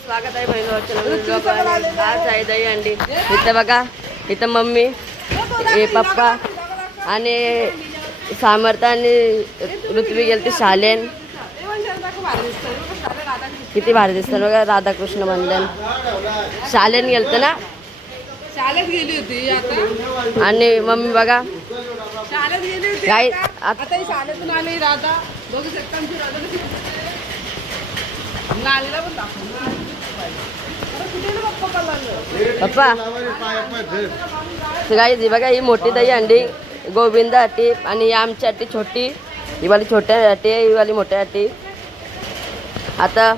स्वागत आहे बहिणी. आज आहे दही अंडी. इथं बघा, इथं मम्मी, हे पप्पा आणि सामर्थ आणि ऋत्वी गेलते शालेन. किती भारी दिसतात बघा. राधाकृष्ण मंदिर शालेन गेलते ना, शाळेत गेली होती आता. आणि मम्मी बघा शाळेत गेली होती काय आता ही शाळेतून आली राधा. बघू शकता आमची राधा कशी नालीला पण दाखव. पप्पा गाई बघा, ही मोठी दही अंडी गोविंदा अटी आणि ही आमची अटी छोटी. ही वाली छोट्या अटी, ही वाली मोठ्या अटी. आता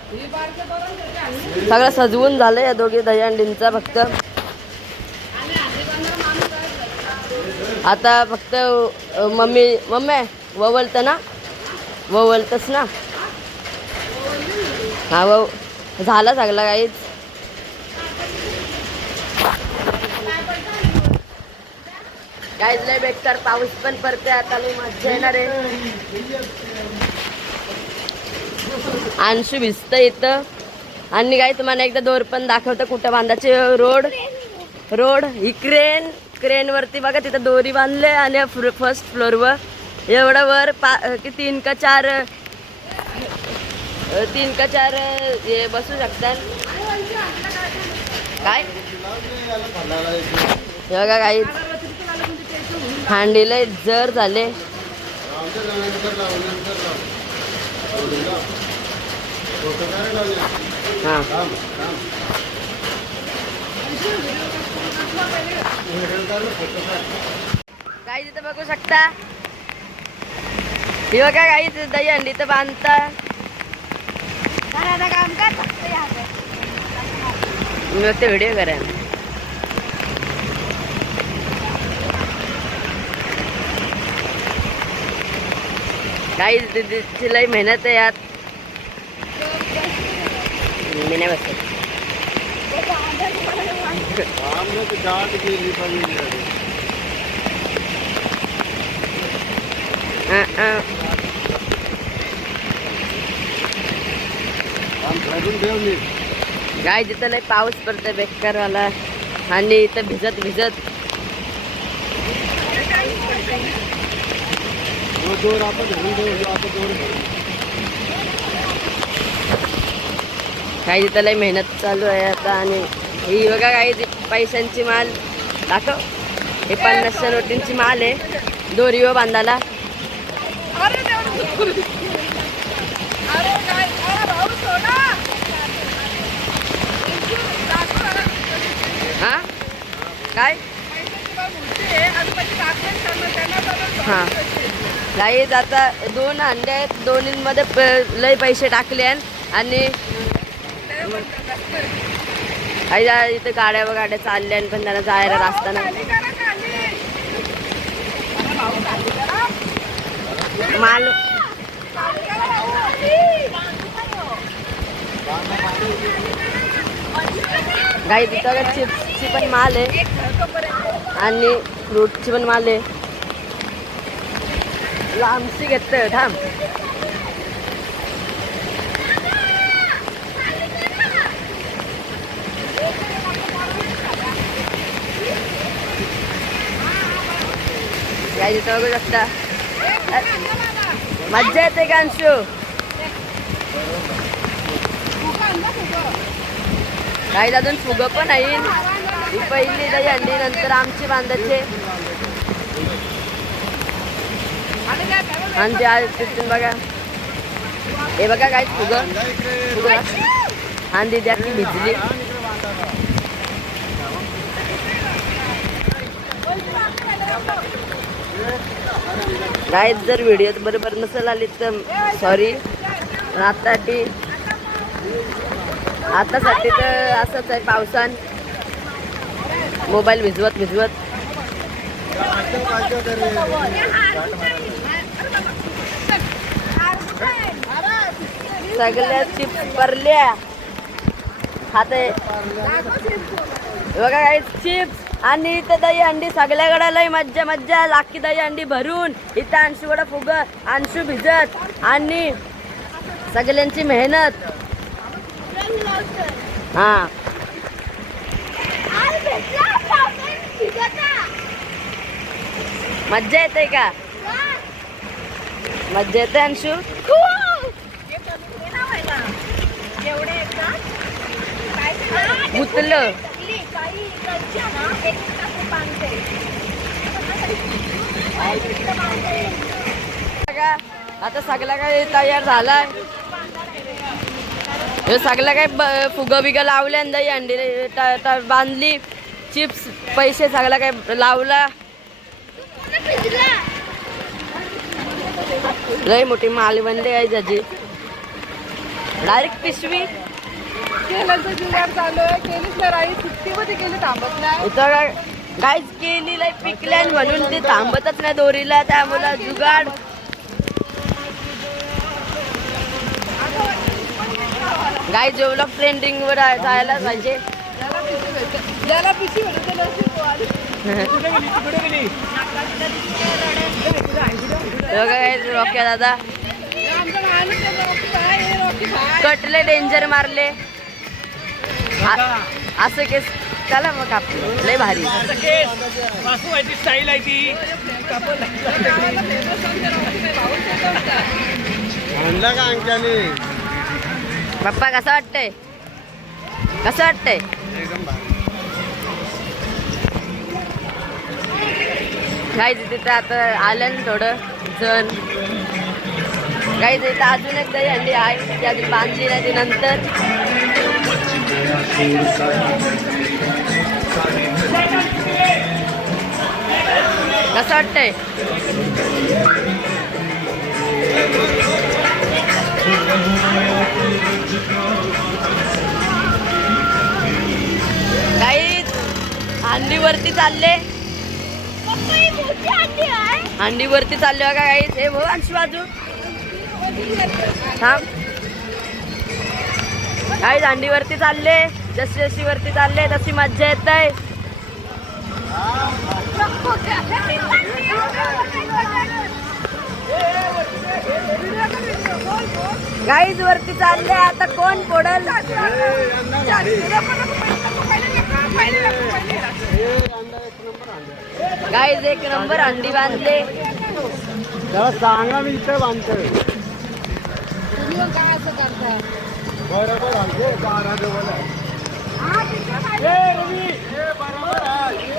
सगळं सजवून झालं या दोघी दही अंडींचा. फक्त आता फक्त मम्मी ववलतं ना, ववलतच ना. हा झाला सगळा काहीच. काहीच लय बेकार पाऊस पण पडते आता. लय मजा येणार आहे. अंशू भिजतं इथं. आणि काही तुम्हाला एकदा दोर पण दाखवतं कुठं बांधायचे. रोड ही क्रेन वरती बघा, तिथं दोरी बांधले. आणि फर्स्ट फ्लोअरवर एवढं वर 3 का 4 हे बसू शकतात. काय हे बघा, काही हांडीला जर झाले. हां काही तिथं बघू शकता. ही बघा काही दही अंडी तर बांधता. मी ते व्हिडिओ करा. काही लई मेहनत आहे यात. मी नाही बसत. गाय जिथं लय पाऊस पडतोय बेकारवाला. आणि इथं भिजत काही तिथं लय मेहनत चालू आहे आता. आणि ही बघा काही पैशांची माल दाखव. हे 50च्या नोटींची माल आहे दोरीवर बांधायला. हा काय हां गाईज आता 2 अंडे आहेत. दोन्हींमध्ये लय पैसे टाकले. आणि इथे गाड्या चालल्या पण त्यांना जायला रस्ता नाही. माल गाई तिथं चिप्सची पण माल आहे आणि फ्रूटची पण माल आहे. लांबशी घेतोय थांब. गाई तिथं बघू शकता. मज्जा येते का अंशू? काही अजून फुगं पण आहे. ही पहिली दही अंडी, नंतर आमची बांधायचे. आणि ते आज तिथून बघा, हे बघा काय फुगं आणि द्या की भिजली. गाईज जर व्हिडिओ बरोबर नसेल आली तर सॉरी. पण आतासाठी तर असंच आहे. पावसान मोबाईल भिजवत सगळ्या चिप्स भरल्या खाते. बघा काही चिप्स आणि इथं दही अंडी सगळ्याकडे लय मज्जा लाकी. दही अंडी भरून इथं अंशूकडे फुग, अंशू भिजत आणि सगळ्यांची मेहनत. हा मज्जा येते का? मज्जा येते अंशू? गुतलं आता सगळा काय तयार झालाय. हे सगळं काय फुगं बिगं लावल्या दही अंडी बांधली. चिप्स पैसे सगळा काय लावला. लय मोठी मालवंदी आहे त्याची. डायरेक्ट पिशवी केल्याचं जुगाड चालू आहे. केलीच ना राई सुट्टीमध्ये केली थांबत नाही. इथं काहीच केली लय पिकल्यान म्हणून ते थांबतच नाही दोरीला. त्यामुळे जुगाड गाय जेवलं ट्रेंडिंग वर जायला पाहिजे. ज्याला पिशी म्हणून त्याला शिकवाल. रॉक्या दादा कटले डेंजर मारले. असं केस चला मग आपलं लय भारी स्टाईल आहे ती. आणला का अंक्याने? बाप्पा कसं वाटतंय? कसं वाटतंय? काही तिथे आता आलं ना थोडं जण. काही तिथं अजून एक दही अंडी आहे ती अजून बांधली नाही ती नंतर. कसं वाटतंय? काही अंडीवरती चालले. अंडीवरती चालले बघा काही. हे भाऊ अंशू बाजू थांब. काही अंडीवरती चालले. जशी जशी वरती चालले तशी मज्जा येत आहे. गाईज वरती चालले. आता कोण फोडल? गाईज एक नंबर अंडी बांधले. त्याला सांगा मी इथे बांधतोय. तुम्ही मग काय असं करता? बरोबर आहे. बारा जवळ आहे. बरोबर आहे.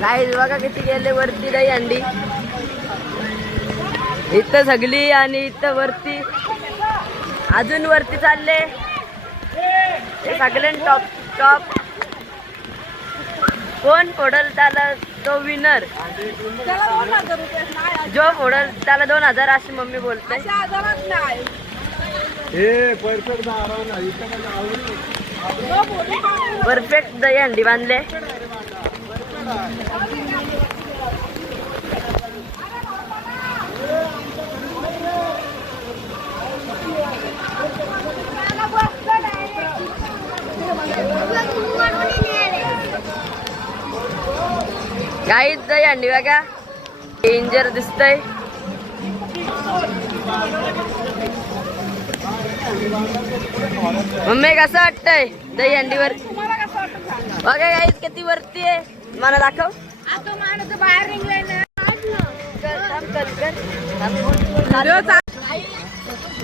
गाईज बघा किती गेले वरती दही अंडी. इथं सगळी आणि इथं वरती अजून वरती चालले. हे सगळे टॉप टॉप. कोण फोडल त्याला तो विनर. त्याला 2000 रुपये नाही. जो फोडल त्याला 2000 अशी मम्मी बोलते. अशा आजारात नाही. हे परफेक्ट दारा नाही. इथं म्हणजे आवडली. परफेक्ट दही अंडी बांधले. काहीच दही अंडी बघा डेंजर दिसतंय. मम्मी कसं वाटतंय दही अंडीवर? तुम्हाला कसं वाटतं सांगा. बघा गाईज किती वरती आहे. मला दाखव. आता माणूस बाहेर निघलाय ना.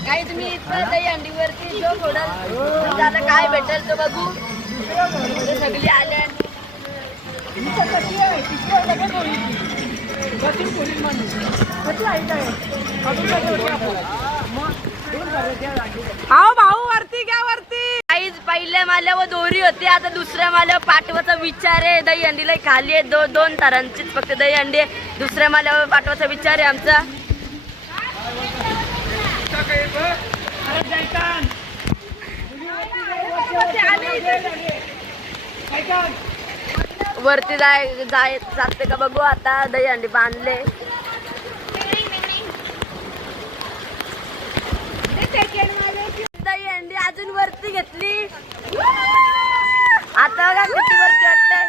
काही तुम्ही इथं दही अंडीवरती जो फोडल त्याला काय भेटेल तो बघू. सगळी आले. आओ भाऊ वरती घ्या वरती. काहीच पहिल्या माल्यावर दोरी होती. आता दुसऱ्या माल्यावर पाठवायचा विचार आहे. दही अंडीला खाली आहे. दोन तारांचीच फक्त दही अंडी आहे. दुसऱ्या माल्यावर पाठवायचा विचार आहे आमचा. वरती जाते का बघू. आता दही अंडी बांधले. दही अंडी अजून वरती घेतली. आता बघा किती वरती वाटतंय.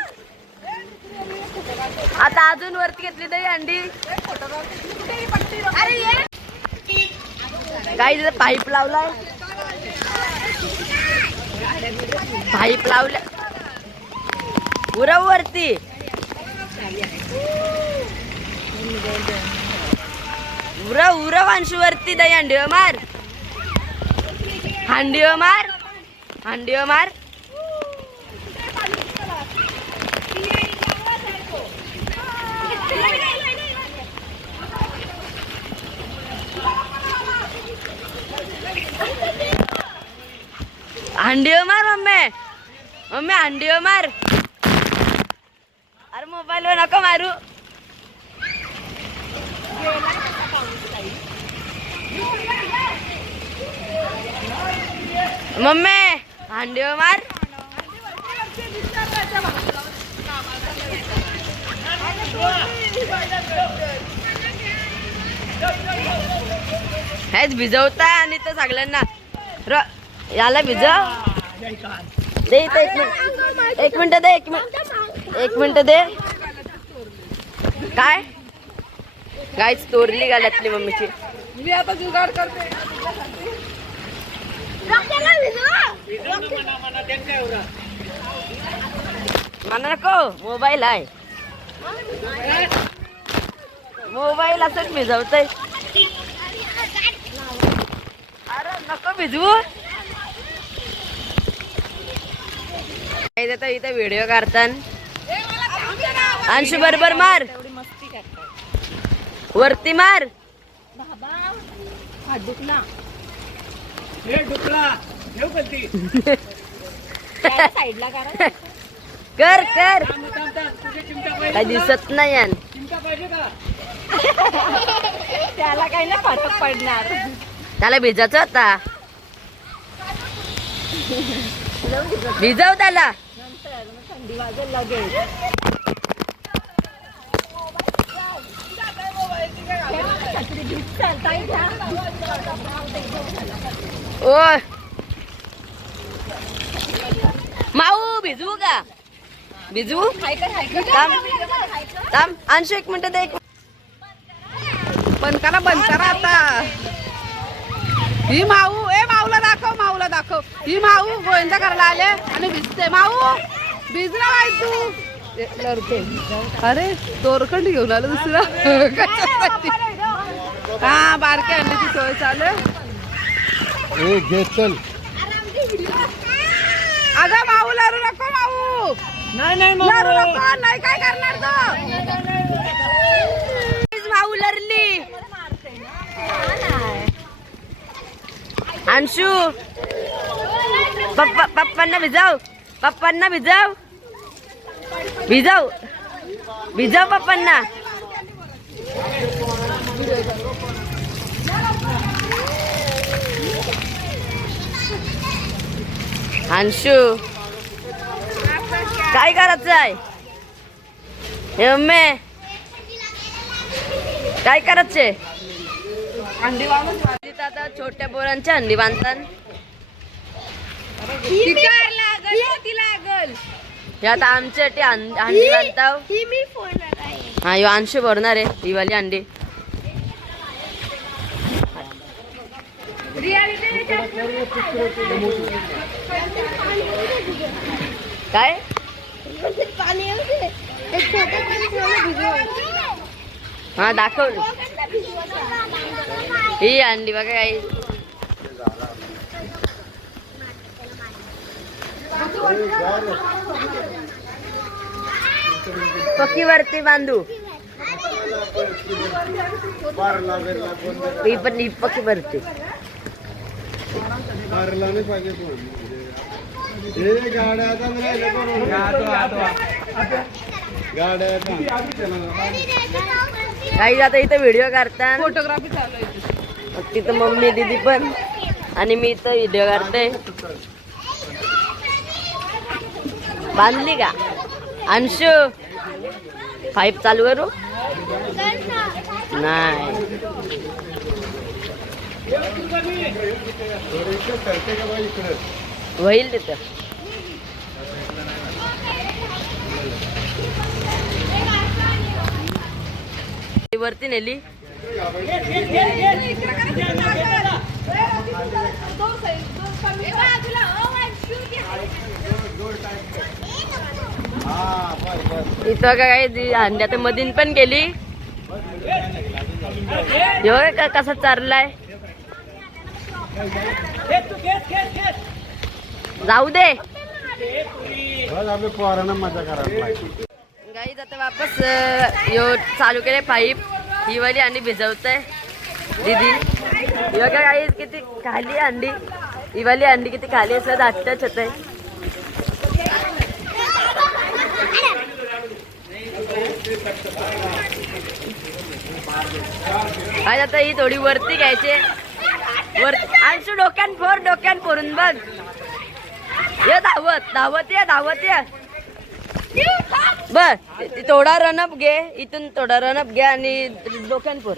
आता अजून वरती घेतली दही अंडी. अरे ये काय तिथं पाईप लावलाय, पाईप लावल्या उरव वरती. उरव उरव अंशू वरती दही हंडीवर मार, हंडीवर मार, हंडीवर मार. हंडीवर मार मम्मी, मम्मी हंडीवर मार. अरे मोबाईलवर नको मारू. मम्मी हंडीवर मार. हेच भिजवता आणि तर सगळ्यांना याला भिजव दे. एक मिनिट दे, एक मिनिट दे. काय गायच तोरली गाल्यातली मम्मीची. मी आता जुगाड करते. मला नको, मोबाईल आहे, मोबाईल असंच भिजवतय. अरे नको भिजवू. इथे व्हिडिओ काढतान. अंशू बरोबर मार, वरती मार. कर कर, काही दिसत नाही यान. त्याला काही ना फरक पडणार. त्याला भिजायचं होता, भिजव त्याला. थंडी वाजेल लगेच. ओ माऊ भिजवू का, भिजवू. थांब अंशू एक मिनिट दे. बंद करा आता. ही माऊ, ए माऊला दाखव, माऊला दाखव. ही माऊ गोविंदा करायला आले आणि भिजते. माऊ भिजला बाई तू. लढते. अरे दोरखंड घेऊन आलं दुसरा. हा बारक्या अंड्याची सोय चालू आहे. घे चल. अगं माऊ लरू नको, माऊ नाही लरू नको. नाही काय करणार तो. माऊ लरली. अंशू पप्पांना भिजाव, पप्पांना भिजाव, भिजाव भिजाव पप्पांना. अंशू काय करायचं आहे हे मम्मी, काय करायचंय. अंडी वाळून आता छोट्या पोरांच्या अंडी बांधतात. हे आता आमच्यासाठी अंडी बांधताव. हा यो अंशू भरणार आहे ही वाली अंडी. काय हा दाखव ही अंडी बघा काही. पक्कीवरती बांधू ही पण ही पक्कीवरती. काही आता इथं व्हिडिओ काढतात. फोटोग्राफी चालू आहे. तिथं मम्मी दीदी पण आणि मी इथं व्हिडिओ काढते. बांधली का अंशू. पाईप चालू करू नाही. होईल तिथं. वरती नेली इथं काय अंड्या तर मधीन पण गेली. का कसा चाललाय. जाऊ दे पोरांना मजा करायला गाईज. आता वापस यो चालू केले पाईप ही वाली अंडी भिजवतय दीदी. यो का गाईज किती खाली अंडी ही वाली अंडी किती खाली असं आठच होत. आज आता ही थोडी वरती घ्यायचे. अंशू डोक्यान फोरून बघ. ये धावत धावत ये बर. थोडा रनअप घे इथून थोडा रनअप घे आणि डोक्यान फोर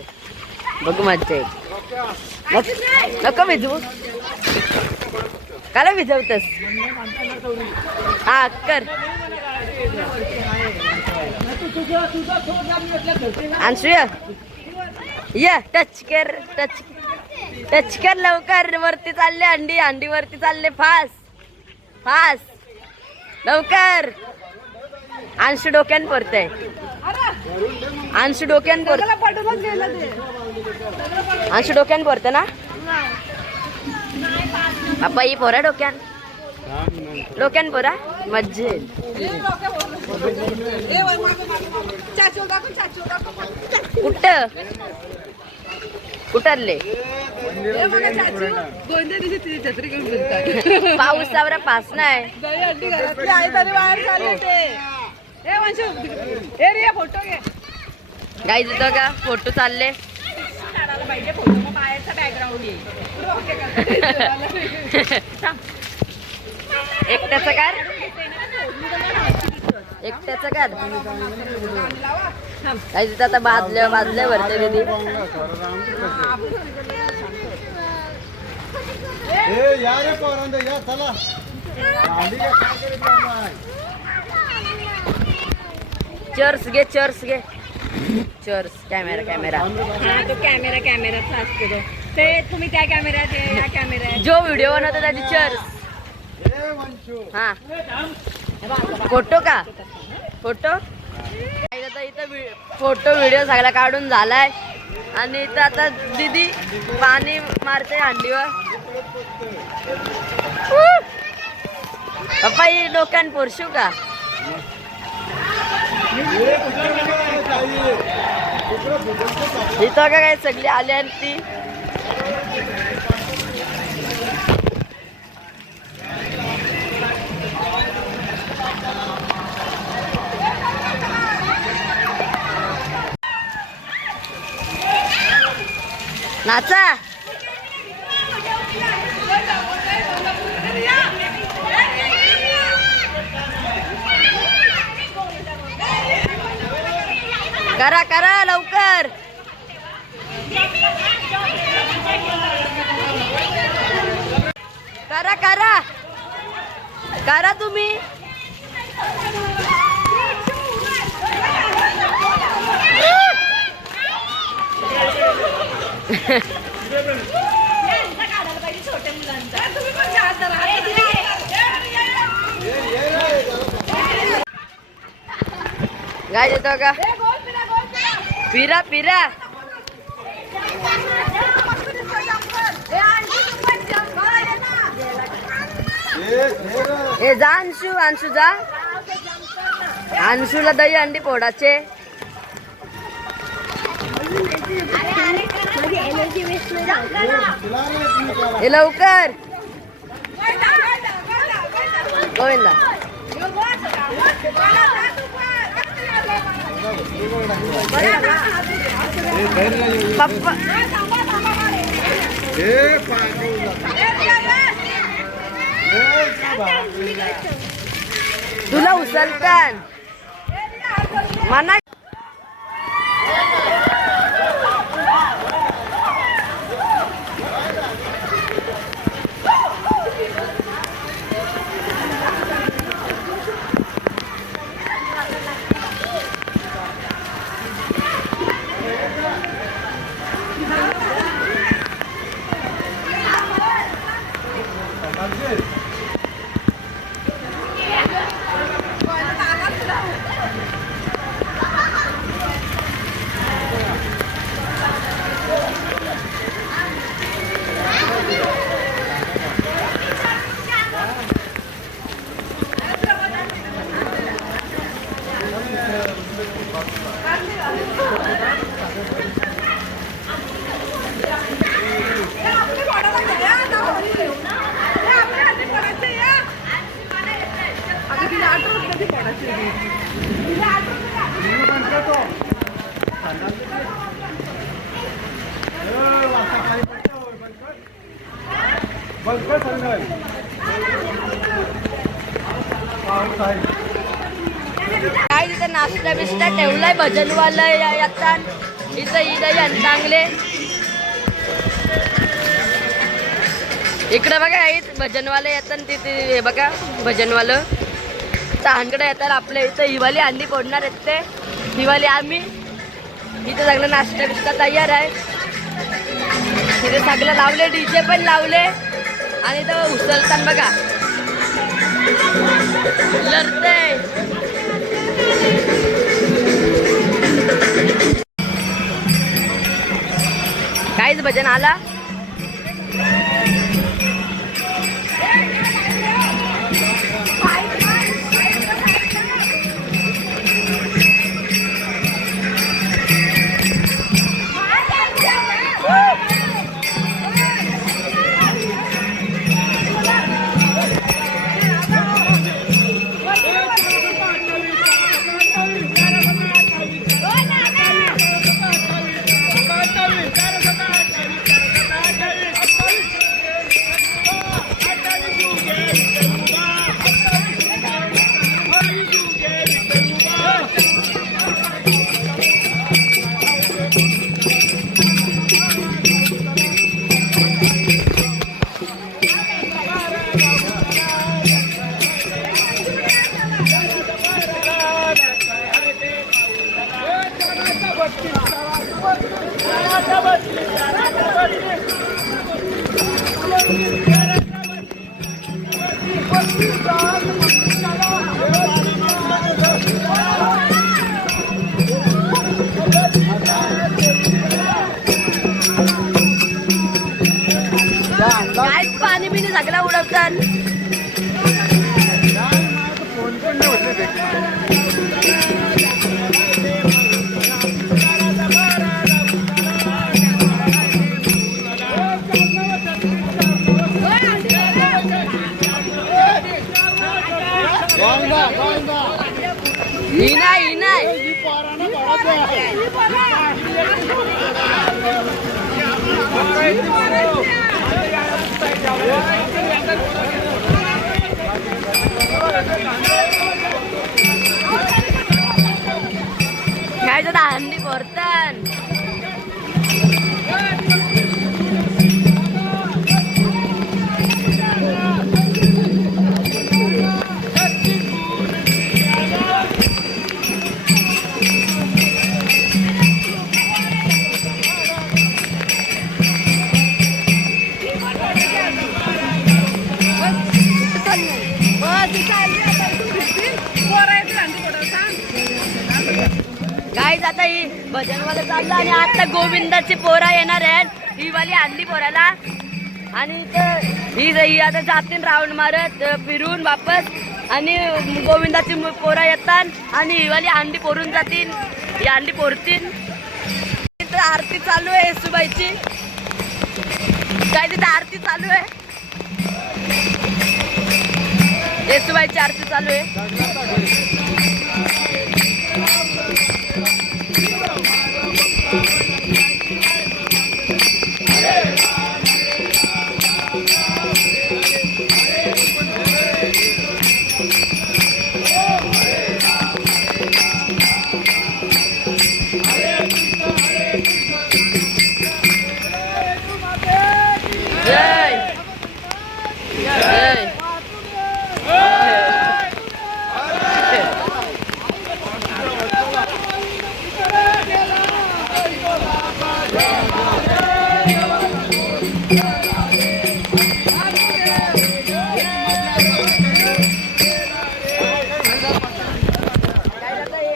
बघ. मज्जा येईल. नको भिजवू. काला भिजवतस. हा कर. अंशू ये टच कर लवकर. वरती चालले अंडी वरती चालले. फास्ट लवकर. अंशू डोक्यान पडतय. अंशू डोक्यान पडत ना. बाप्पा ही पोरा डोक्यान पोरा मज्जा येईल. कुठले पाऊस सावरा पास नाही. गाईज होतं का फोटो चालले. एकट्याचं कर. गाईज आता बाजल्या भरते दीदी. या रे पोरांना या चला. चर्स घे. चर्स. कॅमेरा हा तो कॅमेराचा असतो तो. ते तुम्ही त्या कॅमेऱ्यात या कॅमेऱ्यात जो व्हिडिओ बनवतो त्याची चर्स. हा फोटो का फोटो. आता इथं फोटो व्हिडिओ सगळा काढून झालाय आणि इथं आता दीदी पाणी मारते अंडीवर. पप्पा ही डोक्यान पोरशू का. इथं का काय सगळी आली आणि ती नाचा. करा लवकर. करा तुम्ही. गाय येतो का. फिरा ए जा अंशू जा. अंशूला दही अंडी फोडाचे. हे लवकर गोविंदा. पप्पा तुला उचलतान मना. काय तिथं नाश्ता बिस्टा ठेवलाय भजनवाला येतात इथं इथं चांगले. इकडे बघा भजनवाले येतात तिथे हे बघा भजनवालं तहानकडे येतात आपल्या इथं हिवाली अंडी फोडणार आहेत ते. हिवाली आम्ही इथं सगळं नाश्ता बिस्टा तयार आहे. तिथे सगळं लावले डीजे पण लावले आणि इथं उचलतात बघा लढते. काहीच भजन आला. काय पाणी बिनी सगळं उडवतात. ही नाही काय तर हंडी भरतात. गाईज आता ही भजनवाला चाललं आणि आता गोविंदाची पोरा येणार आहेत ही वाली अंडी पोराला. आणि ही आता जातील राऊंड मारत फिरून वापस आणि गोविंदाची पोरा येतात आणि ही वाली अंडी पोरून जातील. ही अंडी पोरतील. तिथं आरती चालू आहे येसूबाईची. काय तिथं आरती चालू आहे येसूबाईची आरती चालू आहे.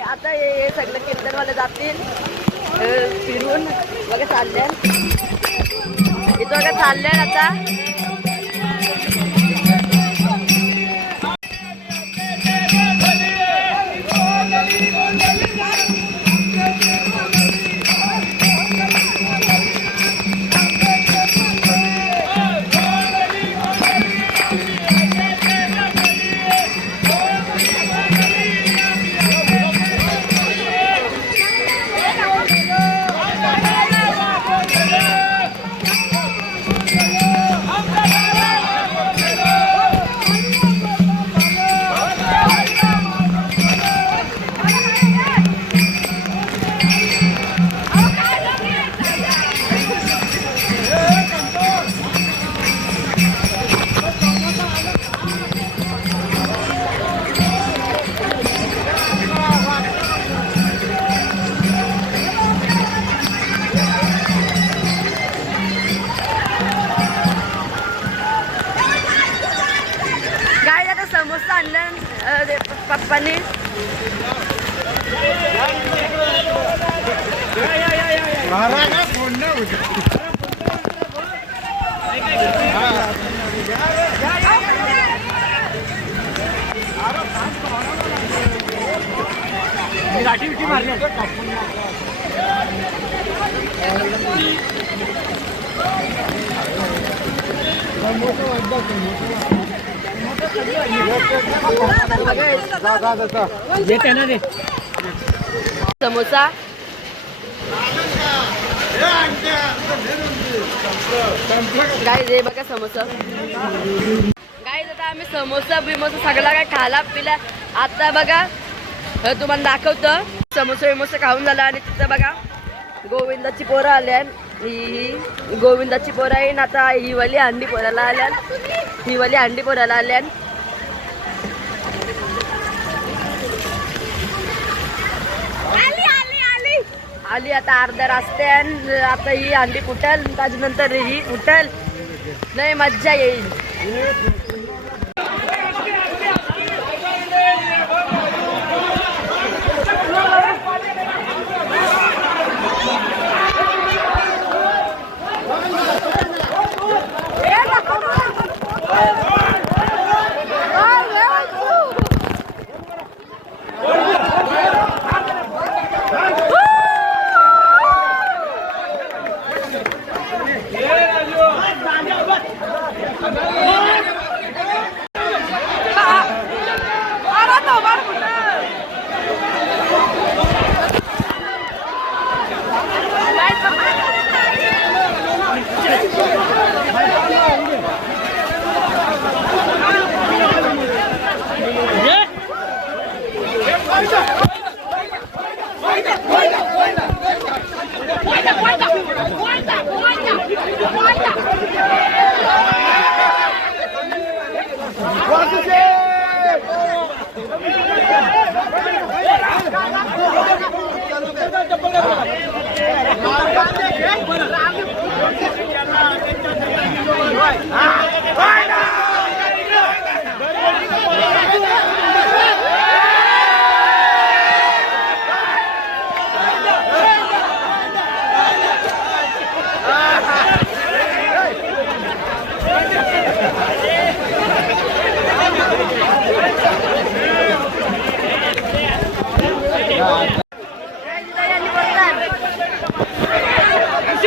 आता हे सगळं कीर्तनवाले जातील फिरून बघा चालल्या इथं बघा चालल्या आता. पप्पांनी. लाठी बिठी मारली. येते ना रे समोसा. गाईज हे बघा समोसा. गाईज आता आम्ही समोसा बिमोसा सगळा काय खाला पिला. आता बघा तुम्हाला दाखवतं. समोसा बिमोसा खाऊन झाला आणि तिथं बघा गोविंदाची पोरं आल्या. ही गोविंदाची पोरं आहे. आता ही वाली अंडी पोराला आल्या. ही वाली अंडी पोराला आल्या. आली आता अर्ध्या रस्त्यान. आता ही अंडी फुटल त्याच्यानंतर ही फुटल. नाही मज्जा येईल.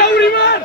उडी मार.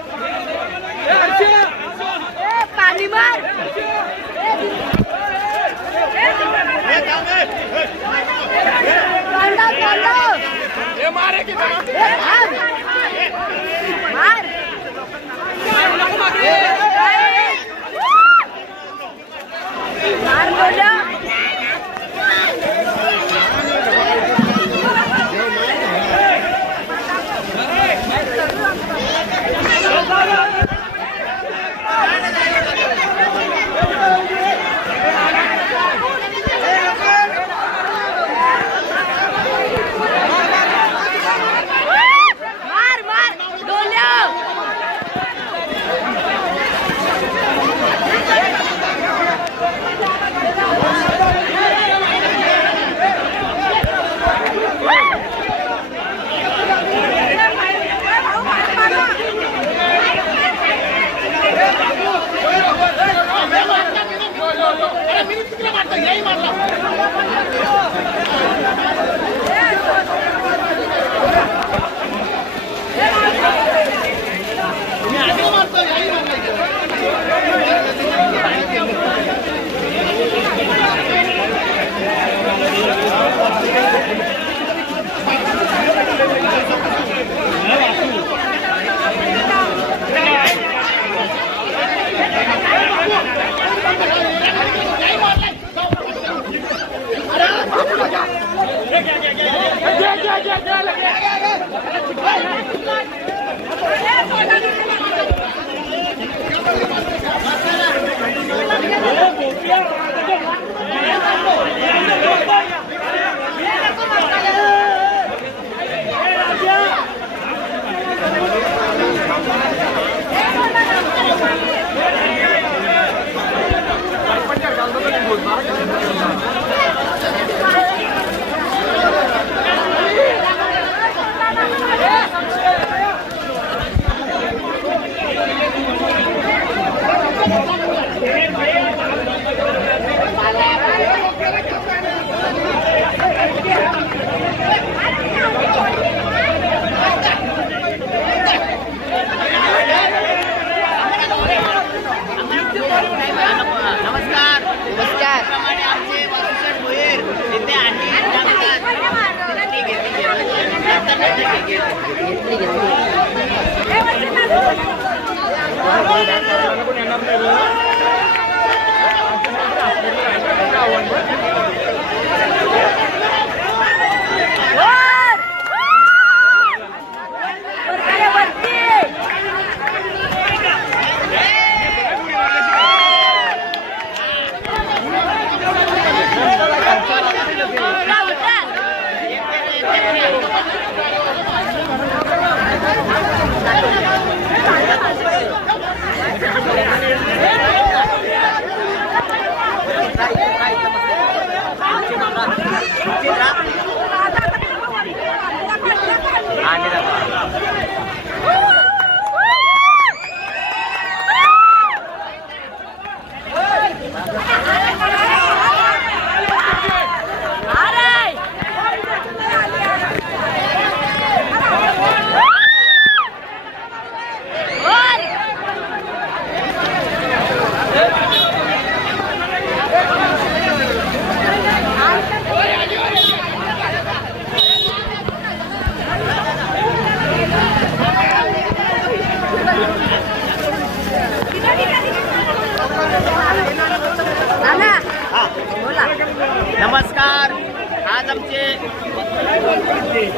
नमस्कार.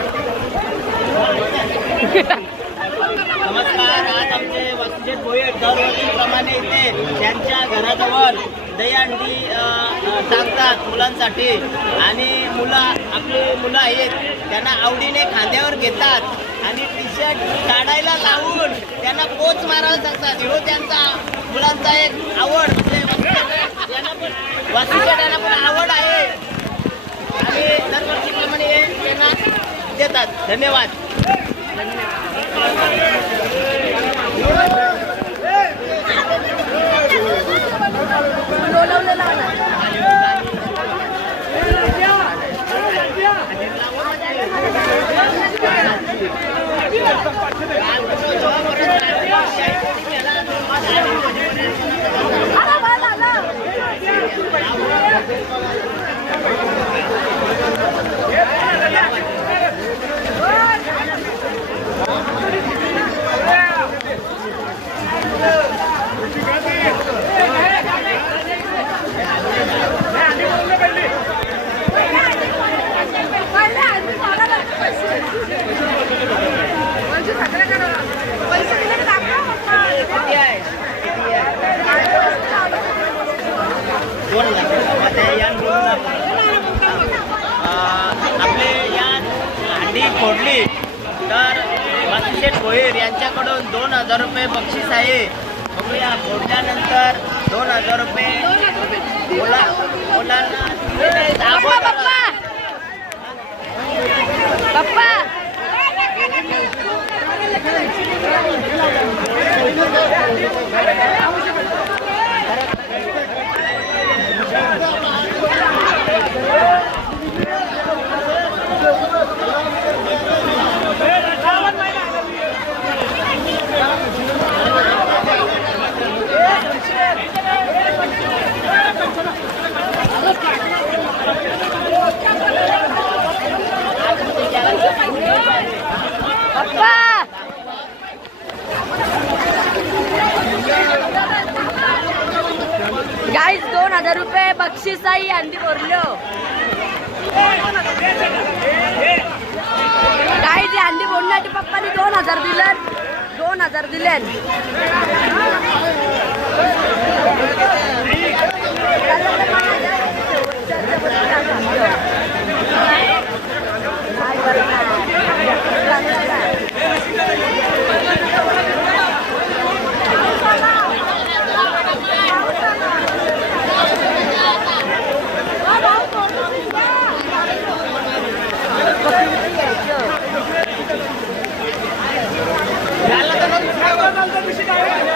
आज आमचे वसुदेव भोये दरवर्षीप्रमाणे इथे त्यांच्या घराजवळ दहीहंडी टाकतात मुलांसाठी आणि आपली मुलं आहेत त्यांना आवडीने खांद्यावर घेतात आणि टी शर्ट काढायला लावून त्यांना पोच मारायला सांगतात. ह्यो त्यांचा मुलांचा एक आवड म्हणजे वासुदेवांना पण आवड आहे आणि दरवर्षीप्रमाणे हे त्यांना देतात. धन्यवाद. आपले या हंडी फोडली तर वसुदेव भोईर यांच्याकडून 2,000 रुपये बक्षीस आहे. बघूया फोडल्यानंतर 2,000 रुपये मुलांना पप्पा गाईज 2,000 रुपये बक्षीस आहे अंडी बोरलो. गाईज अंडी बोलण्यासाठी पप्पानी 2,000 दिले. 2,000 दिले. झालं तर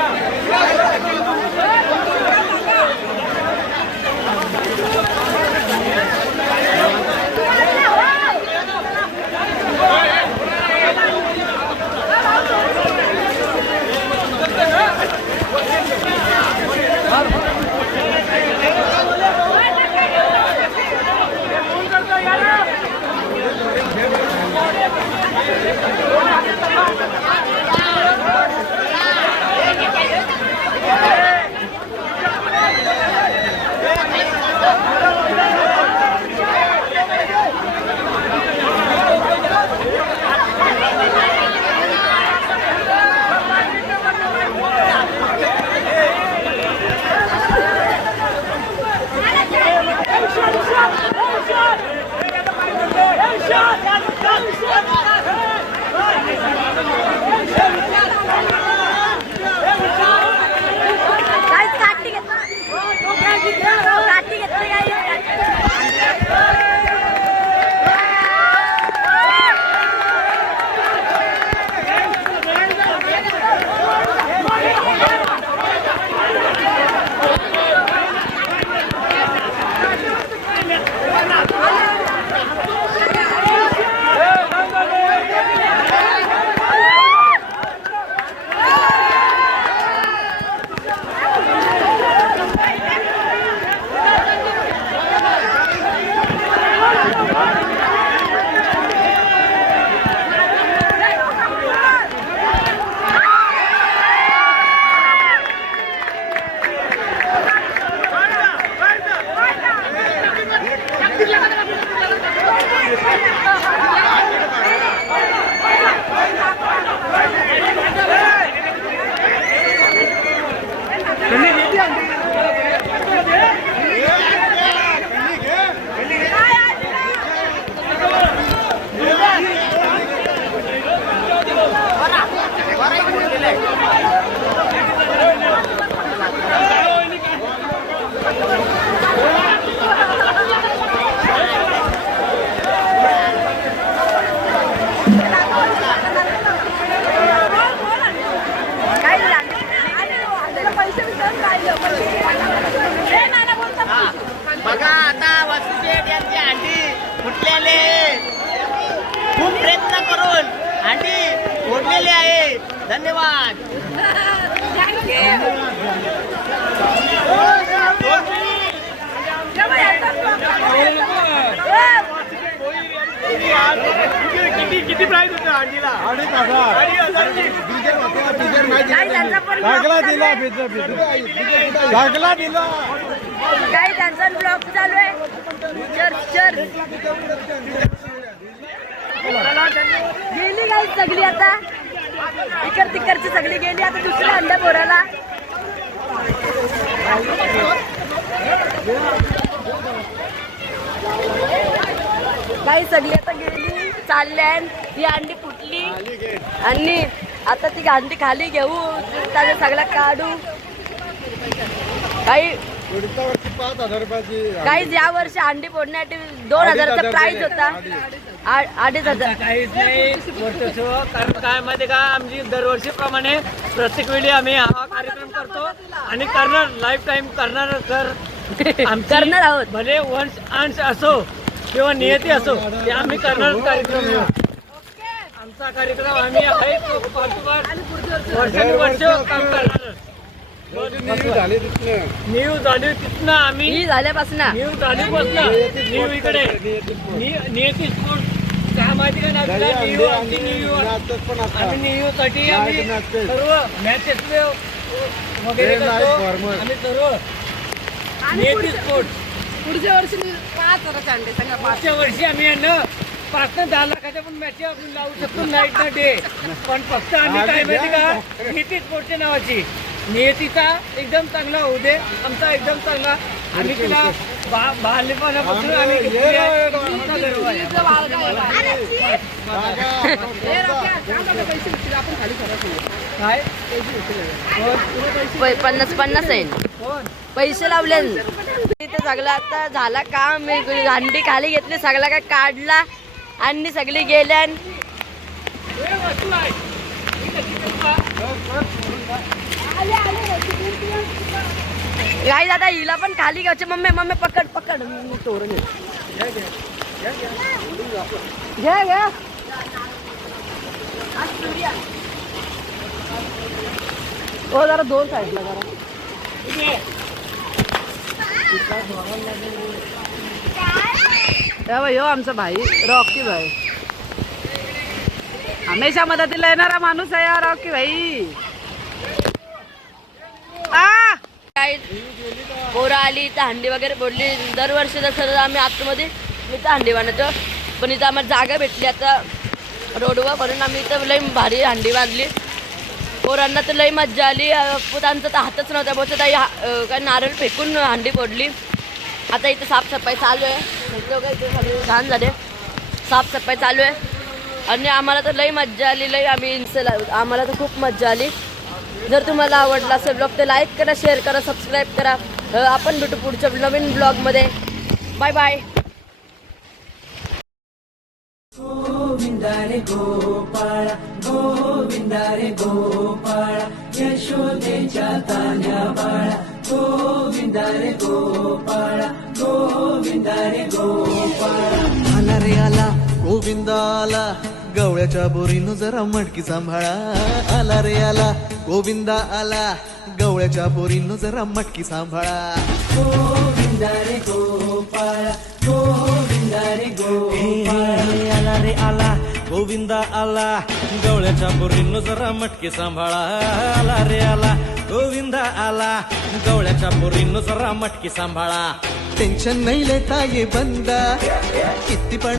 किती प्राइस होतं अंडीला? 2,500 काही त्यांचा पण लागला vlog दिला चालू आहे. लागला दिला काही त्यांचा ब्लॉग चालू आहे. चर्च गेली काही सगळी आता तिकडची सगळी गेली आता दुसऱ्या अंडा बोराला. काही सगळी आता गेली चालल्या. ही अंडी फुटली आणि आता ती अंडी खाली घेऊ त्याचा सगळा काढू. काही 5,000 काही या वर्षी अंडी फोडण्यासाठी 2,000चा प्राइस होता. 2,500. काहीच नाही वर्चस्व. कारण काय माहिती का, आमची दरवर्षीप्रमाणे प्रत्येक वेळी आम्ही हा कार्यक्रम करतो आणि करणार लाईफ टाईम करणार. करणार आहोत. भले वंश अंश असो किंवा नियती असो ते आम्ही करणार कार्यक्रम. आमचा कार्यक्रम आम्ही आहे तो वर्षानुवर्ष काम करणार. न्यू झाली तिथनं आम्ही ही झाल्यापासून न्यू झाली बसला न्यू इकडे नियती स्पोर्ट काय माहिती का नाही न्यू आमची न्यू आम्ही न्यू साठी आम्ही सर्व मॅचेस वगैरे करतो. आम्ही सर्व नियती स्पोर्ट पुढच्या वर्षी 5,000 अंडे सांगा. मागच्या वर्षी आम्ही आहे ना 5 ते 10 लाखाच्या पण मॅच आपण लावू शकतो नाईट ना डे. पण फक्त आम्ही काय माहिती का नियती स्पोर्टच्या नावाची नियतीचा एकदम चांगला होऊ दे. आमचा एकदम चांगला आम्ही तिला बालपणापासून आम्ही घेतलेली आहे. आमचा गर्व आहे. इथं वाळगा आहे बाहेर. हे रॉकी, सांग आता पैसे भेटतील, आपण खाली खरं करू. काय 50 आहे. कोण पैसे लावले तिथे सगळं आता झाला काम. अंडी खाली घेतली सगळा काय काढला आणि सगळी गेल्या. हे वस्तू आहे ही कशी करता? काही दादा हिला पण खाली घ्यायचे. मम्मी पकड पकड मी तोरण घ्या घ्या. हो जरा 2 साईडला जरा. तेव्हा यो आमचा भाई रॉकी भाई हमेशा मदतीला येणारा माणूस आहे हा रॉकी भाई. काय पोरं आली तर हंडी वगैरे फोडली. दरवर्षी जसं आम्ही आतमध्ये मी तर हंडी बांधतो. पण इथं आम्हाला जागा भेटली आता रोडवर म्हणून आम्ही इथं लई भारी हंडी बांधली. पोरांना तर लई मज्जा आली. त्यांचा तर हातच नव्हता बोलतो ताई काय नारळ फेकून हंडी फोडली. आता इथं साफसफाई चालू आहे. इथे सगळे घाण झाले. साफसफाई चालू आहे आणि आम्हाला तर लई मज्जा आली. लई आम्ही आम्हाला तर खूप मज्जा आली. जर तुम्हाला आवडला असेल ब्लॉग तर लाईक करा, शेअर करा, सबस्क्राईब करा. आपण भेटू पुढच्या नवीन ब्लॉगमध्ये. Bye bye. आला रे आला गोविंदा आला गवळ्याच्या बोरीनं जरा मटकी सांभाळा. आला रे आला गोविंदा आला गवळ्याच्या बोरीनं जरा मटकी सांभाळा. गोविंदा रे गोपाळा गोविंदा रे गोपाळा. आला रे आला गोविंदा आला गवळ्याच्या बोरीनं जरा मटकी सांभाळा. आला रे आला गोविंदा आला गवळ्याच्या बोरीनं जरा मटकी सांभाळा. टेन्शन नाही लेता ये बंदा किती पण